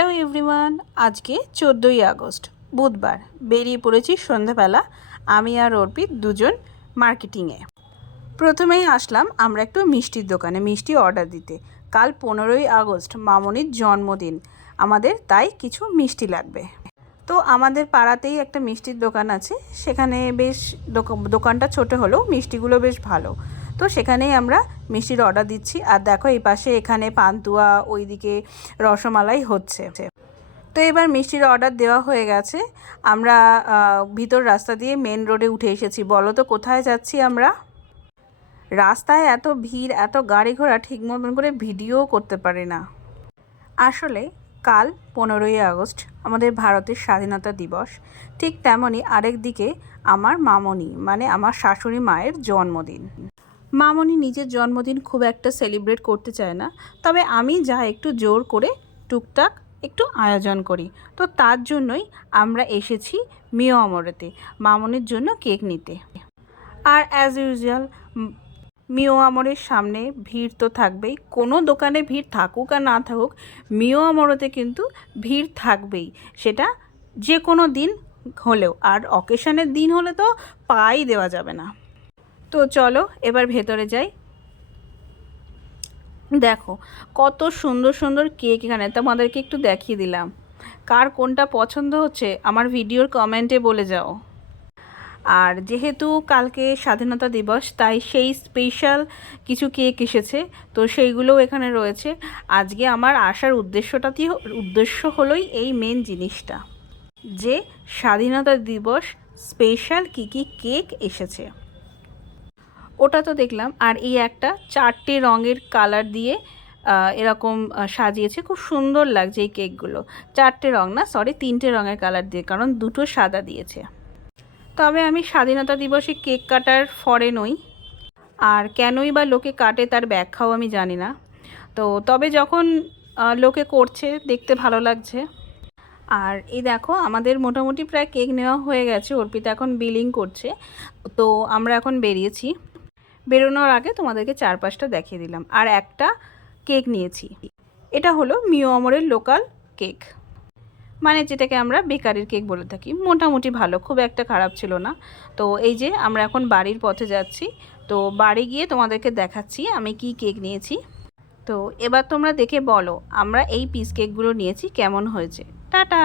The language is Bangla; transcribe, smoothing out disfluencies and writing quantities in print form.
হ্যালো এভরিওয়ান, আজকে 14ই আগস্ট বুধবার বেরিয়ে পড়েছি সন্ধ্যাবেলা আমি আর অর্পিত দুজন মার্কেটিংয়ে। প্রথমেই আসলাম আমরা একটু মিষ্টির দোকানে মিষ্টি অর্ডার দিতে। কাল 15ই আগস্ট মামনির জন্মদিন, আমাদের তাই কিছু মিষ্টি লাগবে। তো আমাদের পাড়াতেই একটা মিষ্টির দোকান আছে, সেখানে বেশ দোকানটা ছোট হলেও মিষ্টিগুলো বেশ ভালো। তো সেখানেই আমরা মিষ্টির অর্ডার দিচ্ছি। আর দেখো এই পাশে এখানে পান্তুয়া, ওইদিকে রসমালাই হচ্ছে। তো এবার মিষ্টির অর্ডার দেওয়া হয়ে গেছে। আমরা ভিতর রাস্তা দিয়ে মেন রোডে উঠে এসেছি। বলো তো কোথায় যাচ্ছি আমরা? রাস্তায় এত ভিড়, এত গাড়ি ঘোড়া, ঠিক মতন করে ভিডিও করতে পারি না। আসলে কাল 15ই আগস্ট আমাদের ভারতের স্বাধীনতা দিবস, ঠিক তেমনই আরেক দিকে আমার মামনি মানে আমার শাশুড়ি মায়ের জন্মদিন। মামনি নিজের জন্মদিন খুব একটা সেলিব্রেট করতে চায় না, তবে আমি যা একটু জোর করে টুকটাক একটু আয়োজন করি। তো তার জন্যই আমরা এসেছি মিও আমরেতে মামনির জন্য কেক নিতে। আর অ্যাজ ইউজুয়াল মিও আমরের সামনে ভিড় তো থাকবেই, কোনো দোকানে ভিড় থাকুক আর না থাকুক, মিও আমরেতে কিন্তু ভিড় থাকবেই, সেটা যে কোনো দিন হলেও। আর অকেশনের দিন হলে তো পাই দেওয়া যাবে না। তো চলো এবার ভেতরে যাই। দেখো কত সুন্দর সুন্দর কেক এখানে, তোমাদেরকে একটু দেখিয়ে দিলাম। কার কোনটা পছন্দ হচ্ছে আমার ভিডিওর কমেন্টে বলে যাও। আর যেহেতু কালকে স্বাধীনতা দিবস, তাই সেই স্পেশাল কিছু কেক এসেছে, তো সেইগুলোও এখানে রয়েছে। আজকে আমার আসার উদ্দেশ্য হলোই এই মেন জিনিসটা, যে স্বাধীনতা দিবস স্পেশাল কী কী কেক এসেছে ওটা তো দেখলাম। আর এই একটা 4টে রঙের কালার দিয়ে এরকম সাজিয়েছে, খুব সুন্দর লাগছে এই কেকগুলো। 4টে রঙ না, সরি 3টে রঙের কালার দিয়ে, কারণ দুটো সাদা দিয়েছে। তবে আমি স্বাধীনতা দিবসে কেক কাটার ফরে নই, আর কেনই বা লোকে কাটে তার ব্যাখ্যাও আমি জানি না। তো তবে যখন লোকে করছে দেখতে ভালো লাগছে। আর এই দেখো আমাদের মোটামুটি প্রায় কেক নেওয়া হয়ে গেছে, অর্পিতা এখন বিলিং করছে। তো আমরা এখন বেরিয়েছি। বেরোনোর আগে তোমাদেরকে 4-5টা দেখিয়ে দিলাম। আর একটা কেক নিয়েছি, এটা হলো মিও আমরের লোকাল কেক, মানে যেটাকে আমরা বেকারির কেক বলে থাকি। মোটামুটি ভালো, খুব একটা খারাপ ছিল না। তো এই যে আমরা এখন বাড়ির পথে যাচ্ছি। তো বাড়ি গিয়ে তোমাদেরকে দেখাচ্ছি আমি কি কেক নিয়েছি। তো এবার তোমরা দেখে বলো আমরা এই পিস কেকগুলো নিয়েছি কেমন হয়েছে। টাটা।